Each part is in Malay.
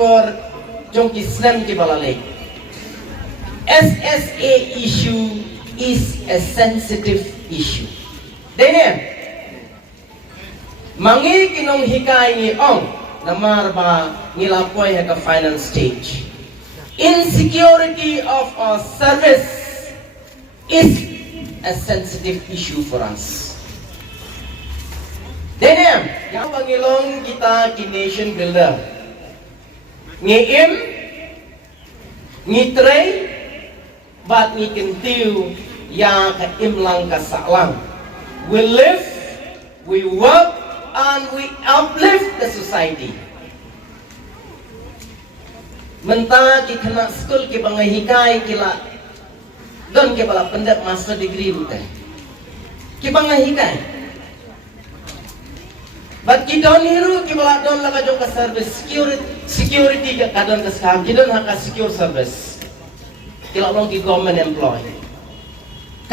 Singapore jong ki slam ki balale. SSA issue is a sensitive issue. Dene mangi kinong hikay ni ong namar ba nilapoy ha ka final stage. Insecurity of our service is a sensitive issue for us. Dene yang bangilong kita ki nation builder. Ngiim ngitray but we can do yang kaimlang kasalang. We live, we work, and we uplift the society. Mentah kita nak school ke bangai hikai kila, don ke bala pendat master degree bukan. Ke bangai hikai. But kita niru ke bala don laga jong ka service security ka kadon ka skam. Kita don haka secure service. Kila long ki government employee.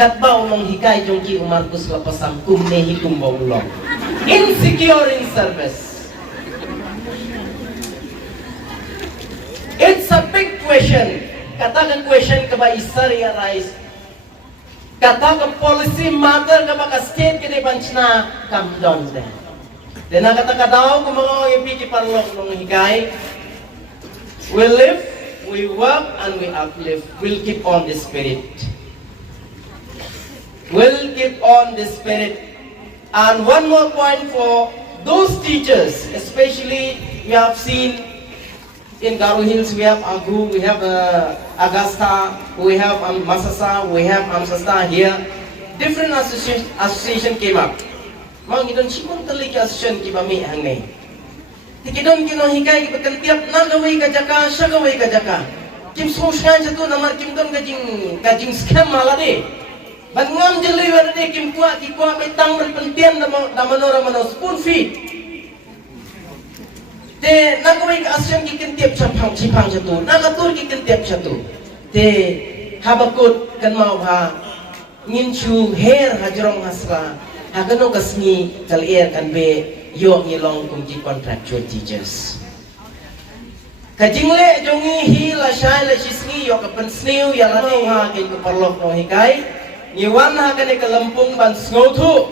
Katba ulong hikai jong ki umarkus lapasam kumne hikum ba ulong. Insecure in service. It's a big question. Katakan question ka ba isari arise. Katakan policy matter ka ba ka state kini banchna come down there. Dan kata daw kung mga MP ki parlok long hikai. We live, we work, and we uplift. We'll keep on the spirit. We'll keep on the spirit. And one more point for those teachers, especially we have seen in Garo Hills, we have Agu, we have Agasta, we have Masasa, we have Amsasta here. Different association came up. Mang idon simon tali ki association ki bami hangne. Tikidon kino hikai ki bekan tiap na gawai ka jaka, sya gawai ka jaka. Kim sosyan jatu namar kim don kajing scam malade. Bat ngam jeli werde kim kuat ki kuat betang berpentian damano spoon feed. Te nagawai ka asyan ki kentiap cipang jatu, nagatur ki kentiap jatu. Te habakut kan mau ha nginchu hair hajrong hasla. Hagano kasni kalier kan be yo ngilong kum ki contractual teachers. Kajingle jongi hi la shai la shisni yo ka pensniu ya la ha kin ko parlok no hikai. Iwan ha kane ke Lampung ban sngotu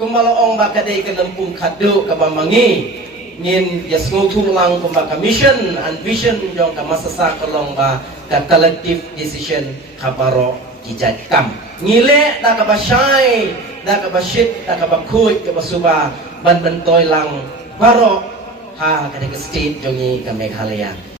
kumalaong baka de ke Lampung khadu ka bamangi ngin ya sngotu lang kum baka mission and vision jong ka masasa kalong ba ka collective decision kabaro kijatkam ngile da ka basai da ka basit da ka bakut ka basuba ban bentoy lang baro ha kane ke state jongi ka Meghalaya.